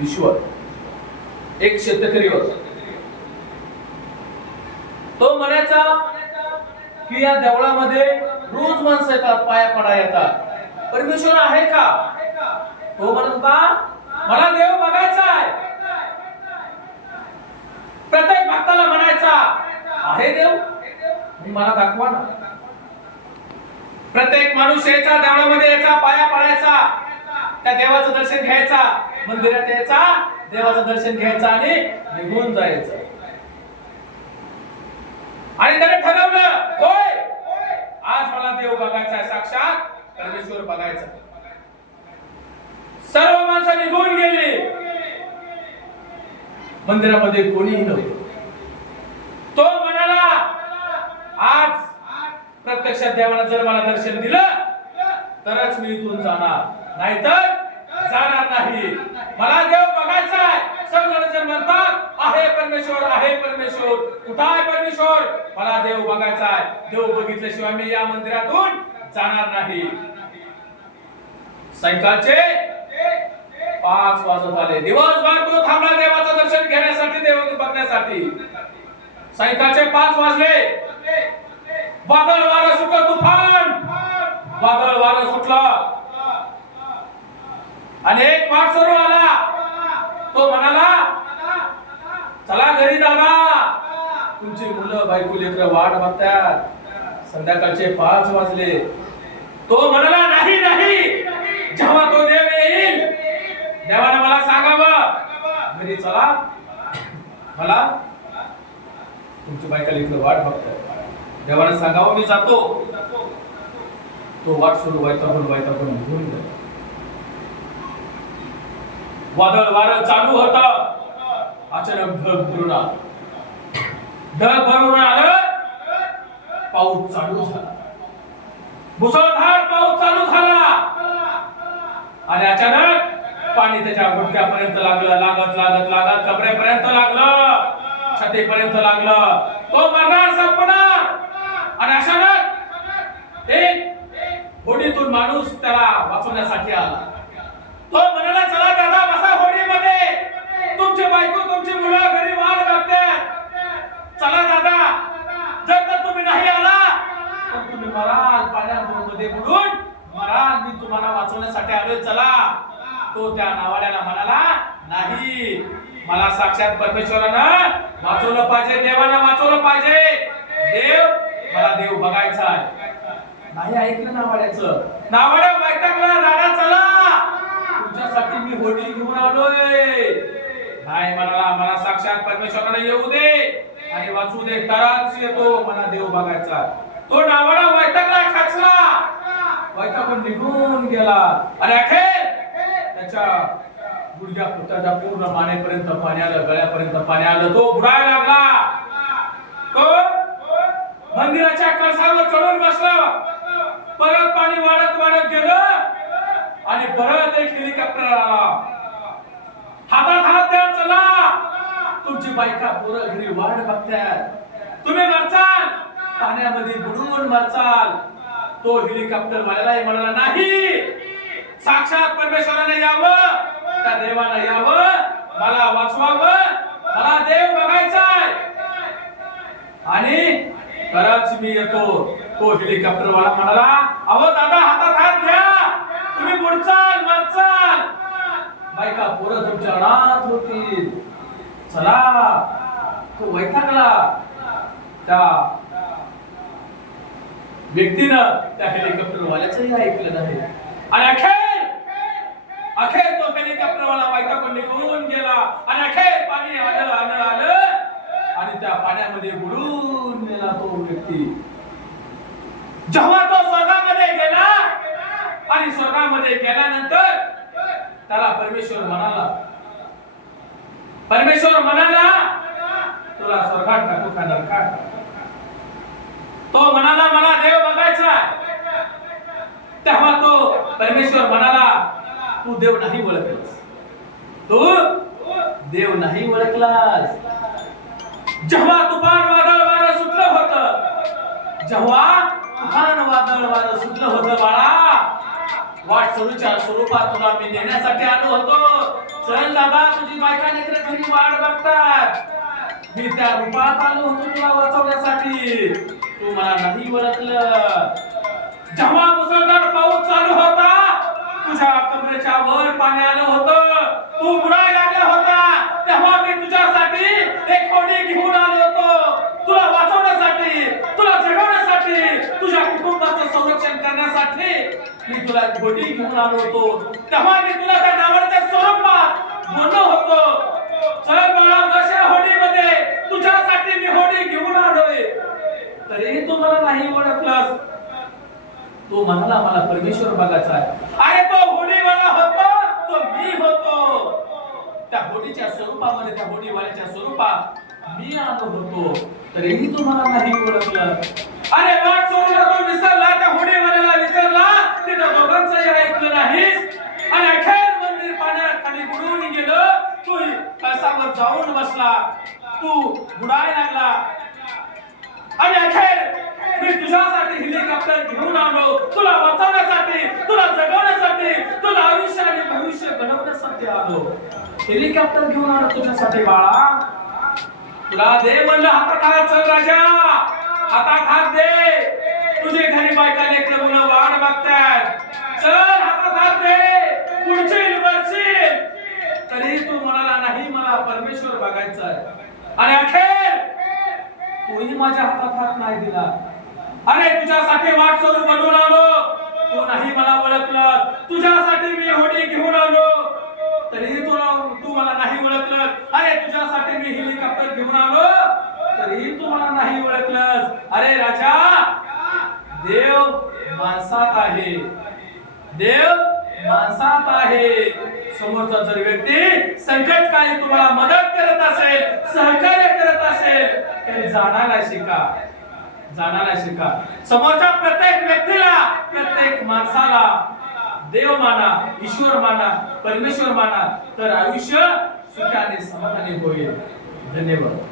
ईश्वर. एक शेतकरी होता तो म्हणायचा की या देवळामध्ये रोज माणसं येतात पाया पडा येतात. परमेश्वर आहे का? तो म्हणत होता मला देव बघायचा आहे. प्रत्येक भक्ताला म्हणायचा आहे देव? मी मला दाखवा ना. प्रत्येक माणूस यायचा देवळामध्ये यायचा पाया पडायचा. त्या देवाचं दर्शन घ्यायचा. मंदिरात यायचा देवाचं दर्शन घ्यायचं आणि निघून जायचं. आणि त्याने ठरवलं होय! आज मला देव बघायचा आहे साक्षात परमेश्वर बघायचा. सर्व माणसं निघून गेली. मंदिरामध्ये कोणीही नव्हतं. तो म्हणाला आज प्रत्यक्षात देवाला जर मला दर्शन दिलं तरच मी इथून जाणार. नाहीतर जाणार नाही. मला देव बघायचा आहे. सर्वजण म्हणतात आहे परमेश्वर आहे परमेश्वर. कुठं आहे परमेश्वर? मला देव बघायचा आहे. देव बघितल्याशिवाय मी या मंदिरातून जाणार नाही. सायंकाळचे पाच वाजत आले. दिवसभर तो थांबला देवाचं दर्शन घेण्यासाठी देव बघण्यासाठी. सायंकाळचे पाच वाजले. वादळ वारं सुटलं तुफान. वादळ वारं सुटलं. आणि एक वाट आला तो म्हणाला चला घरी दादा. तुमची मुलं बायको लेकर वाट बघतात. संध्याकाळचे पाच वाजले. तो म्हणाला नाही नाही. जेव्हा तो देव येईल देवाने मला सांगावं. घरी चला. मला तुमची बायका लेकर वाट बघतात. देवाने सांगावं मी जातो. तो वाट सुरू व्हायचा पण व्हायचा पण निघून जातो वादळ वारं चालू होत. अचानक ढग भरून आलं ढग भरून आलं. पाऊस चालू झाला. मुसळधार पाऊस चालू झाला. आणि अचानक पाणी त्याच्या गुडक्यापर्यंत लागलं लागत लागत लागत कपड्यापर्यंत लागलं छतेपर्यंत लागलं. तो मरणार संपणार. आणि अचानक एक होडीतून माणूस त्याला वाचवण्यासाठी आला. हो, म्हणाला चला दादा बसा होडीमध्ये. तुमची बायको तुमची मुलं घरी वाट बघतात. चला दादा जर तर तुम्ही नाही आला तर तुम्ही मराल पाण्यामध्ये बुडून मराल मी तुम्हाला वाचवण्यासाठी आलोय. चला. तो त्या नावाड्याला म्हणाला नाही मला साक्षात परमेश्वरानं वाचवलं पाहिजे देवानं वाचवलं पाहिजे. देव मला देव बघायचा आहे. नाही ऐकलं नावाड्याचं. नावाड्या वैतागला दादा चला तुमच्यासाठी मी होडी घेऊन आलोय नाही म्हणाला मला साक्षात परमेश्वराने येऊ दे. आणि वाचू दे तरच येतो मला देव बघायचा. तो नावाडा वैतागला खाचला. वैतागून निघून गेला. आणि अखेर! त्याच्या गुडघ्या फुटाच्या पूर्ण मानेपर्यंत पाणी आलं गळ्यापर्यंत पाणी आलं. तो बुडायला लागला. तो मंदिराच्या कळसावर चढून बसला. परत पाणी वाढत वाढत गेलं. आणि परत एक हेलिकॉप्टर आला हातात हात द्या चला तुमची बायका पोरं घरी वाट बघतात तुम्ही मरचाल. पाण्यामध्ये बुडून मरचाल. तो हेलिकॉप्टर वाल्यालाही म्हणाला नाही. साक्षात परमेश्वराने यावं. त्या देवानं यावं. मला वाचवावं. मला देव बघायचाय. आणि खरंच मी येतो. तो हेलिकॉप्टर वाला म्हणाला अहो दादा हातात हात घ्या. तुम्ही बुडचाल मरचाल. बायका पोरं तुमच्या अनाथ होतील. चला. तो वैतागला. त्या व्यक्तीनं त्या हेलिकॉप्टर वाल्याचंही ऐकलं नाही. आणि अखेर अखेर तो हेलिकॉप्टर वाला वैतागून निघून गेला. आणि अखेर पाणी आलं आलं आलं. आणि त्या पाण्यामध्ये बुडून गेला तो व्यक्ती. जेव्हा तो स्वर्गामध्ये गेला आणि स्वर्गामध्ये गेल्यानंतर त्याला परमेश्वर म्हणाला परमेश्वर म्हणाला तुला स्वर्गात टाकू का नरकात तो म्हणाला मला देव बघायचा तेव्हा तो परमेश्वर म्हणाला तू देव नाही ओळखलास. तू देव नाही ओळखलास. जेव्हा तुफान वादळ वारं सुटलं होत जेव्हा तुफान वादळ वारं सुटलं होत बाळा वाट स्वरूच्या स्वरूपात तुला मी नेण्यासाठी आलो होतो. चल दादा तुझी बायका लेकरं घरी वाट बघतात. मी त्या रूपात आलो होतो तुला वाचवण्यासाठी. तू मला नाही ओळखलं. जेव्हा मुसळधार पाऊस चालू होता तुझ्या कमरेच्या वर पाणी आलं होतं. तू बुडायला लागला होता. तेव्हा मी तुझ्यासाठी एक कोणी घेऊन आलो होतो. तुला वाचवण्यासाठी तुला जगवण्यासाठी तुझ्या कुटुंबाचं संरक्षण करण्यासाठी मी तुला एक घेऊन आलो होतो. तेव्हा मी तुला त्या नावा स्वरूपात बोललो होतो चल बाळा माझ्या होडीमध्ये तुझ्यासाठी मी होडी घेऊन आलोय तरीही तू मला नाही ओळखलंस तुम्हाला म्हणाला मला परमेश्वर बघायचा आहे. अरे तो होडीवाला होतो तो मी होतो. त्या होडीच्या स्वरूपामध्ये त्या होडीवाल्याच्या स्वरूपात मी आलो होतो. तरीही तुम्हाला नाही ओळखलं. अरे वाट सोडला तो विसरला त्या होडीवाल्याला विसरला. तिथं दोघांचंही ऐकलं नाहीस. आणि अखेर मंदिर पाण्याखाली बुडून गेलं. तू कसावर जाऊन बसला. तू बुडायला हेलिकॉप्टर घेऊन आलो तुझ्यासाठी बाळा. तुला दे म्हणलं हातात हात चल राजा. हातात हात दे. तुझे घरी बायका लेकरं मुलं वाट बघतायत. चल हातात हात दे. पुढची वरची तरी तू म्हणाला नाही मला परमेश्वर बघायचं आहे. आणि अखेर. तूही माझ्या हातात हात नाही दिला. अरे तुझ्यासाठी वाट स्वरूप बनवून आलो. तू नाही मला ओळखलं. तुझ्यासाठी मी होडी घेऊन आलो. अरे तुझ्यासाठी मी हेलिकॉप्टर घेऊन आलो. तरी तू मला नाही ओळखलंस. अरे राजा देव माणसात आहे. देव माणसात आहे. समोरचा जर व्यक्ती संकटकाळी तुम्हाला मदत करत असेल सहकार्य करत असेल तर जाणायला शिका. जाणायला शिका. समोरच्या प्रत्येक व्यक्तीला प्रत्येक माणसाला देव माना ईश्वर माना परमेश्वर माना तर आयुष्य सुखाने समाधानी होईल. धन्यवाद.